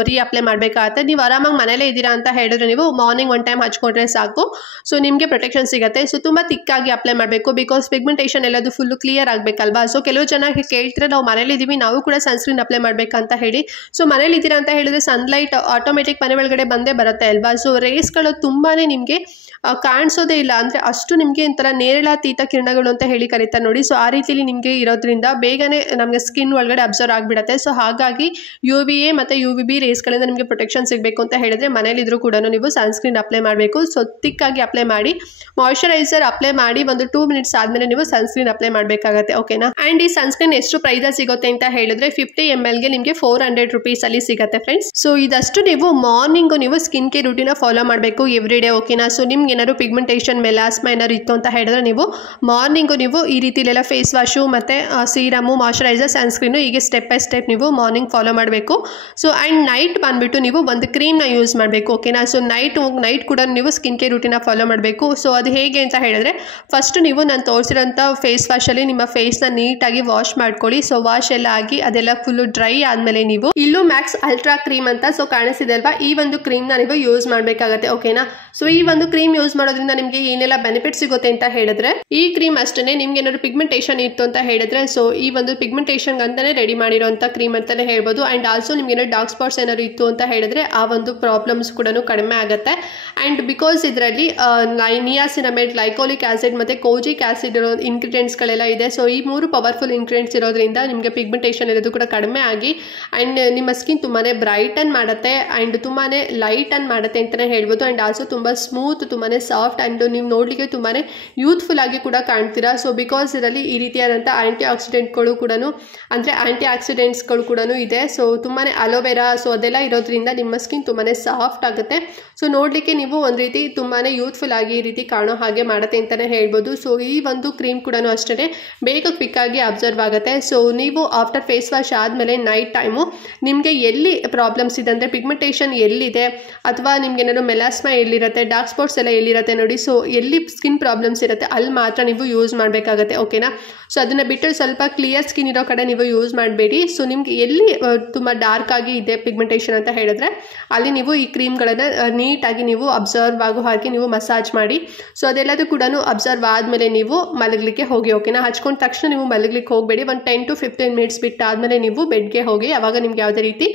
ರೀ ಅಪ್ಲೈ ಮಾಡಬೇಕಾಗತ್ತೆ. ನೀವು ಆರಾಮಾಗಿ ಮನೇಲೇ ಇದ್ದೀರಾ ಅಂತ ಹೇಳಿದ್ರೆ ನೀವು ಮಾರ್ನಿಂಗ್ 1 ಟೈಮ್ ಹಚ್ಕೊಂಡ್ರೆ ಸಾಕು. ಸೊ ನಿಮಗೆ ಪ್ರೊಟೆಕ್ಷನ್ ಸಿಗುತ್ತೆ. ಸೊ ತುಂಬ ತಿಕ್ಕಾಗಿ ಅಪ್ಲೈ ಮಾಡಬೇಕು ಬಿಕಾಸ್ ಪಿಗ್ಮೆಂಟೇಷನ್ ಎಲ್ಲದು ಫುಲ್ಲು ಕ್ಲಿಯರ್ ಆಗಬೇಕಲ್ವಾ. ಸೊ ಕೆಲವು ಜನ ಕೇಳ್ತೀರಾ ನಾವು ಮನೇಲಿ ಇದ್ದೀವಿ ನಾವು ಕೂಡ ಸನ್ಸ್ಕ್ರೀನ್ ಅಪ್ಲೈ ಮಾಡಬೇಕಂತ ಹೇಳಿ. ಸೊ ಮನೇಲಿ ಇದ್ದೀರಾ ಅಂತ ಹೇಳಿದ್ರೆ ಸನ್ಲೈಟ್ ಆಟೋಮೆಟಿಕ್ ಮನೆ ಒಳಗಡೆ ಬಂದೇ ಬರುತ್ತೆ ಅಲ್ವಾ. ಸೊ ರೇಸ್ಗಳು ತುಂಬಾ ನಿಮಗೆ ಕಾಣಿಸೋದೇ ಇಲ್ಲ, ಅಂದರೆ ಅಷ್ಟು ನಿಮಗೆ ಒಂಥರ ನೇರಳಾತೀತ ಕಿರಣಗಳು ಅಂತ ಹೇಳಿ ಕರೀತಾರೆ ನೋಡಿ. ಸೊ ಆ ರೀತಿಯಲ್ಲಿ ನಿಮಗೆ ಇರೋದ್ರಿಂದ ಬೇಗನೆ ನಮಗೆ ಸ್ಕಿನ್ ಒಳಗಡೆ ಅಬ್ಸರ್ವ್ ಆಗಿಬಿಡುತ್ತೆ. ಸೊ ಹಾಗಾಗಿ UVA ಮತ್ತು UVB ರೇಸ್ಗಳಿಂದ ನಿಮಗೆ ಪ್ರೊಟೆಕ್ಷನ್ ಸಿಗಬೇಕು ಅಂತ ಹೇಳಿದ್ರೆ ಮನೇಲಿದ್ರೂ ಕೂಡ ನೀವು ಸನ್ಸ್ಕ್ರೀನ್ ಅಪ್ಲೈ ಮಾಡಬೇಕು. ಸೊ ತಿಕ್ಕಾಗಿ ಅಪ್ಲೈ ಮಾಡಿ ಮಾಯ್ಶ್ಚರೈಸರ್ ಅಪ್ಲೈ ಮಾಡಿ ಒಂದು 2 ಮಿನಿಟ್ಸ್ ಆದಮೇಲೆ ನೀವು ಸನ್ಸ್ಕ್ರೀನ್ ಅಪ್ಲೈ ಮಾಡಬೇಕಾಗತ್ತೆ. ಓಕೆನಾ. ಆ್ಯಂಡ್ ಈ ಸನ್ಸ್ಕ್ರೀನ್ ಎಷ್ಟು ಪ್ರೈಸಲ್ಲಿ ಸಿಗುತ್ತೆ ಅಂತ ಹೇಳಿದ್ರೆ 50 ml ನಿಮಗೆ 400 ರೂಪೀಸಲ್ಲಿ ಸಿಗುತ್ತೆ ಫ್ರೆಂಡ್ಸ್. ಸೊ ಇದಷ್ಟು ನೀವು ಮಾರ್ನಿಂಗು ನೀವು ಸ್ಕಿನ್ ಕೇರ್ ರೂಟೀನ ಫಾಲೋ ಮಾಡಬೇಕು ಎವ್ರಿ ಡೇ. ಓಕೆನಾ. ಸೊ ನಿಮ್ಗೆ ಏನಾದ್ರು ಪಿಗ್ಮೆಂಟೇಷನ್ ಮೆಲಾಸ್ಮಾ ಏನಾದ್ರು ಇತ್ತು ಅಂತ ಹೇಳಿದ್ರೆ ನೀವು ಮಾರ್ನಿಂಗು ನೀವು ಈ ರೀತಿಲೆಲ್ಲ ಫೇಸ್ ವಾಶು ಮತ್ತು ಸೀರಮು, ಮಾಯ್ಶ್ಚರೈಸರ್, ಸನ್ಸ್ಕ್ರೀನು ಹೀಗೆ ಸ್ಟೆಪ್ ಬೈ ಸ್ಟೆಪ್ ನೀವು ಮಾರ್ನಿಂಗ್ ಫಾಲೋ ಮಾಡಬೇಕು. ಸೊ ಆ್ಯಂಡ್ ನೈಟ್ ಬಂದುಬಿಟ್ಟು ನೀವು ಒಂದು ಕ್ರೀಮ್ನ ಯೂಸ್ ಮಾಡಬೇಕು. ಓಕೆನಾ. ಸೊ ನೈಟ್ ಕೂಡ ನೀವು ಸ್ಕಿನ್ ಕೇರ್ ರೂಟೀನ ಫಾಲೋ ಮಾಡಬೇಕು. ಸೊ ಅದು ಹೇಗೆ ಅಂತ ಹೇಳಿದ್ರೆ ಫಸ್ಟ್ ನೀವು ನಾನು ತೋರಿಸಿರೋಂಥ ಫೇಸ್ ವಾಶಲ್ಲಿ ನಿಮ್ಮ ಫೇಸ್ನ ನೀಟಾಗಿ ವಾಶ್ ಮಾಡ್ಕೊಳ್ಳಿ. ಸೊ ವಾಶ್ ಎಲ್ಲ ಆಗಿ ಅದೆಲ್ಲ ಫುಲ್ಲು ಡ್ರೈ ಆದಮೇಲೆ ನೀವು ಇಲ್ಲೂ ಮ್ಯಾಕ್ಸ್ ಅಲ್ಟ್ರಾ ಕ್ರೀಮ್ ಅಂತ ಸೊ ಕಾಣಿಸ್ತಿದೆ ಅಲ್ವಾ, ಈ ಒಂದು ಕ್ರೀಮ್ನ ನೀವು ಯೂಸ್ ಮಾಡಬೇಕಾಗತ್ತೆ. ಓಕೆನಾ. ಸೊ ಈ ಒಂದು ಕ್ರೀಮ್ ಯೂಸ್ ಮಾಡೋದ್ರಿಂದ ನಿಮಗೆ ಏನೆಲ್ಲ ಬೆನಿಫಿಟ್ ಸಿಗುತ್ತೆ ಅಂತ ಹೇಳಿದ್ರೆ ಈ ಕ್ರೀಮ್ ಅಷ್ಟೇ ನಿಮ್ಗೆ ಏನಾದ್ರು ಪಿಗ್ಮೆಂಟೇಷನ್ ಇತ್ತು ಅಂತ ಹೇಳಿದ್ರೆ ಸೊ ಈ ಒಂದು ಪಿಗ್ಮೆಂಟೇಷನ್ ಅಂತಾನೆ ರೆಡಿ ಮಾಡಿರೋಂಥ ಕ್ರೀಮ್ ಅಂತಾನೆ ಹೇಳ್ಬೋದು. ಆ್ಯಂಡ್ ಆಲ್ಸೋ ನಿಮ್ಗೆ ಏನಾದ್ರು ಡಾರ್ಕ್ ಸ್ಪಾಟ್ಸ್ ಏನಾದ್ರು ಇತ್ತು ಅಂತ ಹೇಳಿದ್ರೆ ಆ ಒಂದು ಪ್ರಾಬ್ಲಮ್ಸ್ ಕೂಡ ಕಡಿಮೆ ಆಗುತ್ತೆ. ಆ್ಯಂಡ್ ಬಿಕಾಸ್ ಇದರಲ್ಲಿ ನಿಯಾಸಿನಮೇಟ್, ಗ್ಲೈಕೋಲಿಕ್ ಆಸಿಡ್ ಮತ್ತು ಕೋಜಿಕ್ ಆಸಿಡ್ ಇರೋ ಇಂಗ್ರೀಡಿಯೆಂಟ್ಸ್ಗಳೆಲ್ಲ ಇದೆ. ಸೊ ಈ 3 ಪವರ್ಫುಲ್ ಇಂಗ್ರೀಡಿಯೆಂಟ್ಸ್ ಇರೋದ್ರಿಂದ ನಿಮಗೆ ಪಿಗ್ಮೆಂಟೇಷನ್ ಇರೋದು ಕೂಡ ಕಡಿಮೆ ಆಗಿ ಆ್ಯಂಡ್ ನಿಮ್ಮ ಸ್ಕಿನ್ ತುಂಬಾ ಬ್ರೈಟನ್ ಮಾಡುತ್ತೆ ಆ್ಯಂಡ್ ತುಂಬಾ ಲೈಟ್ ಅನ್ ಮಾಡುತ್ತೆ ಅಂತಲೇ ಹೇಳ್ಬೋದು. ಆ್ಯಂಡ್ ಆಲ್ಸೋ ತುಂಬ ಸ್ಮೂತ್, ತುಂಬಾ ಸಾಫ್ಟ್ ಆ್ಯಂಡ್ ನೀವು ನೋಡಲಿಕ್ಕೆ ತುಂಬಾ ಯೂತ್ಫುಲ್ ಆಗಿ ಕೂಡ ಕಾಣ್ತೀರಾ. ಸೊ ಬಿಕಾಸ್ ಇದರಲ್ಲಿ ಈ ರೀತಿಯಾದಂಥ ಆ್ಯಂಟಿಆಕ್ಸಿಡೆಂಟ್ಗಳು ಕೂಡ ಅಂದರೆ ಆ್ಯಂಟಿಆಕ್ಸಿಡೆಂಟ್ಸ್ಗಳು ಕೂಡ ಇದೆ. ಸೊ ತುಂಬಾ ಅಲೋವೆರಾ ಸೊ ಅದೆಲ್ಲ ಇರೋದ್ರಿಂದ ನಿಮ್ಮ ಸ್ಕಿನ್ ತುಂಬಾ ಸಾಫ್ಟ್ ಆಗುತ್ತೆ. ಸೊ ನೋಡಲಿಕ್ಕೆ ನೀವು ಒಂದು ರೀತಿ ತುಂಬಾ ಯೂತ್ಫುಲ್ ಆಗಿ ಈ ರೀತಿ ಕಾಣೋ ಹಾಗೆ ಮಾಡುತ್ತೆ ಅಂತಲೇ ಹೇಳ್ಬೋದು. ಸೊ ಈ ಒಂದು ಕ್ರೀಮ್ ಕೂಡ ಅಷ್ಟೇ ಬೇಗ ಕ್ವಿಕ್ಕಾಗಿ ಅಬ್ಸರ್ವ್ ಆಗುತ್ತೆ. ಸೊ ನೀವು ಆಫ್ಟರ್ ಫೇಸ್ ವಾಶ್ ಆದಮೇಲೆ ನೈಟ್ ಟೈಮು ನಿಮಗೆ ಎಲ್ಲಿ ಪ್ರಾಬ್ಲಮ್ಸ್ ಇದೆ ಅಂದರೆ ಪಿಗ್ಮೆಂಟೇಷನ್ ಎಲ್ಲಿದೆ ಅಥವಾ ನಿಮ್ಗೆ ಏನಾದ್ರು ಮೆಲಾಸ್ಮಾ ಎಲ್ಲಿರುತ್ತೆ, ಡಾರ್ಕ್ ಸ್ಪಾಟ್ಸ್ ಎಲ್ಲ ಎಲ್ಲಿರುತ್ತೆ ನೋಡಿ. ಸೊ ಎಲ್ಲಿ ಸ್ಕಿನ್ ಪ್ರಾಬ್ಲಮ್ಸ್ ಇರುತ್ತೆ ಅಲ್ಲಿ ಮಾತ್ರ ನೀವು ಯೂಸ್ ಮಾಡಬೇಕಾಗತ್ತೆ. ಓಕೆನಾ. ಸೊ ಅದನ್ನು ಬಿಟ್ಟು ಸ್ವಲ್ಪ ಕ್ಲಿಯರ್ ಸ್ಕಿನ್ ಇರೋ ಕಡೆ ನೀವು ಯೂಸ್ ಮಾಡಬೇಡಿ. ಸೊ ನಿಮ್ಗೆ ಎಲ್ಲಿ ತುಂಬ ಡಾರ್ಕ್ ಆಗಿ ಇದೆ ಪಿಗ್ಮೆಂಟೇಷನ್ ಅಂತ ಹೇಳಿದ್ರೆ ಅಲ್ಲಿ ನೀವು ಈ ಕ್ರೀಮ್ಗಳನ್ನು ನೀಟಾಗಿ ನೀವು ಅಬ್ಸರ್ವ್ ಆಗೋ ಹಾಗೆ ನೀವು ಮಸಾಜ್ ಮಾಡಿ. ಸೊ ಅದೆಲ್ಲದೂ ಕೂಡ ಅಬ್ಸರ್ವ್ ಆದಮೇಲೆ ನೀವು ಮಲಗಲಿಕ್ಕೆ ಹೋಗಿ. ಓಕೆನಾ. ಹಚ್ಕೊಂಡ ತಕ್ಷಣ ನೀವು ಮಲಗಲಿಕ್ಕೆ ಹೋಗಬೇಡಿ. ಒಂದು 10 to 15 ಮಿನಿಟ್ಸ್ ಬಿಟ್ಟಾದಮೇಲೆ ನೀವು ಬೆಡ್ಗೆ ಹೋಗಿ. ಆವಾಗ ನಿಮ್ಗೆ ಯಾವುದೇ ರೀತಿ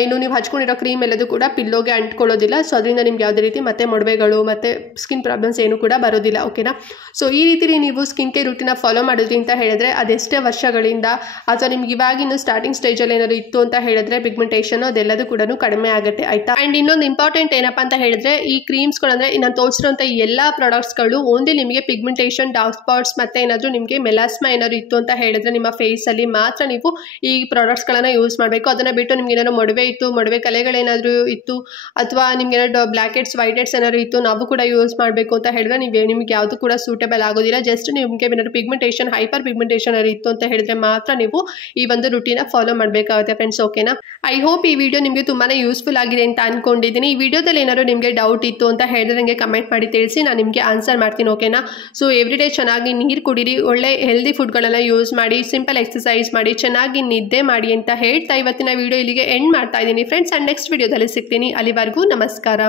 ಏನು ನೀವು ಹಚ್ಕೊಂಡಿರೋ ಕ್ರೀಮ್ ಎಲ್ಲದೂ ಕೂಡ ಪಿಲ್ಲೋಗೆ ಅಂಟ್ಕೊಳ್ಳೋದಿಲ್ಲ. ಸೊ ಅದರಿಂದ ನಿಮ್ಗೆ ಯಾವುದೇ ರೀತಿ ಮತ್ತೆ ಮೊಡವೆಗಳು ಮತ್ತು ಸ್ಕಿನ್ ಪ್ರಾಬ್ಲಮ್ಸ್ ಏನು ಕೂಡ ಬರೋದಿಲ್ಲ. ಓಕೆನಾ. ಸೊ ಈ ರೀತಿ ನೀವು ಸ್ಕಿನ್ ಕೇರ್ ರೂಟೀನ ಫಾಲೋ ಮಾಡೋದ್ರಿ ಅಂತ ಹೇಳಿದ್ರೆ ಅದೆಷ್ಟೇ ವರ್ಷಗಳಿಂದ ಅಥವಾ ನಿಮ್ಗೆ ಇವಾಗಿನ್ನು ಸ್ಟಾರ್ಟಿಂಗ್ ಸ್ಟೇಜಲ್ಲಿ ಏನಾದ್ರು ಇತ್ತು ಅಂತ ಹೇಳಿದ್ರೆ ಪಿಗ್ಮೆಂಟೇಷನ್ ಅದೆಲ್ಲದೂ ಕೂಡ ಕಡಿಮೆ ಆಗುತ್ತೆ. ಆಯಿತಾ. ಆ್ಯಂಡ್ ಇನ್ನೊಂದು ಇಂಪಾರ್ಟೆಂಟ್ ಏನಪ್ಪ ಅಂತ ಹೇಳಿದ್ರೆ ಈ ಕ್ರೀಮ್ಸ್ಗಳು ಅಂದರೆ ನಾನು ತೋರಿಸಿರೋಂಥ ಎಲ್ಲ ಪ್ರಾಡಕ್ಟ್ಸ್ಗಳು ಓನ್ಲಿ ನಿಮಗೆ ಪಿಗ್ಮೆಂಟೇಷನ್, ಡಾರ್ಕ್ ಸ್ಪಾಟ್ಸ್ ಮತ್ತು ಏನಾದರೂ ನಿಮಗೆ ಮೆಲಾಸ್ಮಾ ಏನಾದ್ರು ಇತ್ತು ಅಂತ ಹೇಳಿದ್ರೆ ನಿಮ್ಮ ಫೇಸಲ್ಲಿ ಮಾತ್ರ ನೀವು ಈ ಪ್ರಾಡಕ್ಟ್ಸ್ಗಳನ್ನು ಯೂಸ್ ಮಾಡಬೇಕು. ಅದನ್ನು ಬಿಟ್ಟು ನಿಮ್ಗೆ ಏನಾದ್ರು ಮೊಡವೆ ಇತ್ತು, ಮೊಡವೆ ಕಲೆಗಳೇನಾದರೂ ಇತ್ತು, ಅಥವಾ ನಿಮ್ಗೆ ಏನಾದ್ರು ಬ್ಲ್ಯಾಕ್ ಹೆಡ್ಸ್ ವೈಟ್ ಹೆಡ್ಸ್ ಏನಾದ್ರು ಇತ್ತು, ನಾವು ಕೂಡ ಯೂಸ್ ಮಾಡಬೇಕು ಅಂತ ಹೇಳಿದ್ರೆ ನಿಮ್ಗೆ ಯಾವುದು ಕೂಡ ಸೂಟೇಬಲ್ ಆಗೋದಿಲ್ಲ. ಜಸ್ಟ್ ನಿಮಗೆ ಏನಾದ್ರು ಪಿಗ್ಮೆಂಟೇಷನ್, ಹೈಪರ್ ಪಿಗ್ಮೆಂಟೇಷನ್ ಇತ್ತು ಅಂತ ಹೇಳಿದ್ರೆ ಮಾತ್ರ ನೀವು ಈ ಒಂದು ರೂಟೀನ ಫಾಲೋ ಮಾಡಬೇಕಾಗುತ್ತೆ ಫ್ರೆಂಡ್ಸ್. ಓಕೆನಾ? ಐ ಹೋಪ್ ಈ ವಿಡಿಯೋ ನಿಮಗೆ ತುಂಬಾ ಯೂಸ್ಫುಲ್ ಆಗಿದೆ ಅಂತ ಅನ್ಕೊಂಡಿದ್ದೀನಿ. ಈ ವಿಡಿಯೋದಲ್ಲಿ ಏನಾದ್ರು ನಿಮಗೆ ಡೌಟ್ ಇತ್ತು ಅಂತ ಹೇಳಿದ್ರೆ ನನಗೆ ಕಮೆಂಟ್ ಮಾಡಿ ತಿಳಿಸಿ, ನಾನು ನಿಮಗೆ ಆನ್ಸರ್ ಮಾಡ್ತೀನಿ. ಓಕೆನಾ? ಸೊ ಎವ್ರಿಡೇ ಚೆನ್ನಾಗಿ ನೀರು ಕುಡೀರಿ, ಒಳ್ಳೆ ಹೆಲ್ದಿ ಫುಡ್ಗಳನ್ನ ಯೂಸ್ ಮಾಡಿ, ಸಿಂಪಲ್ ಎಕ್ಸಸೈಸ್ ಮಾಡಿ, ಚೆನ್ನಾಗಿ ನಿದ್ದೆ ಮಾಡಿ ಅಂತ ಹೇಳ್ತಾ ಇವತ್ತಿನ ವಿಡಿಯೋ ಇಲ್ಲಿಗೆ ಎಂಡ್ ಮಾಡ್ತಾ ಇದ್ದೀನಿ ಫ್ರೆಂಡ್ಸ್. ಆ್ಯಂಡ್ ನೆಕ್ಸ್ಟ್ ವಿಡಿಯೋದಲ್ಲಿ ಸಿಗ್ತೀನಿ. ಅಲ್ಲಿವರೆಗೂ ನಮಸ್ಕಾರ.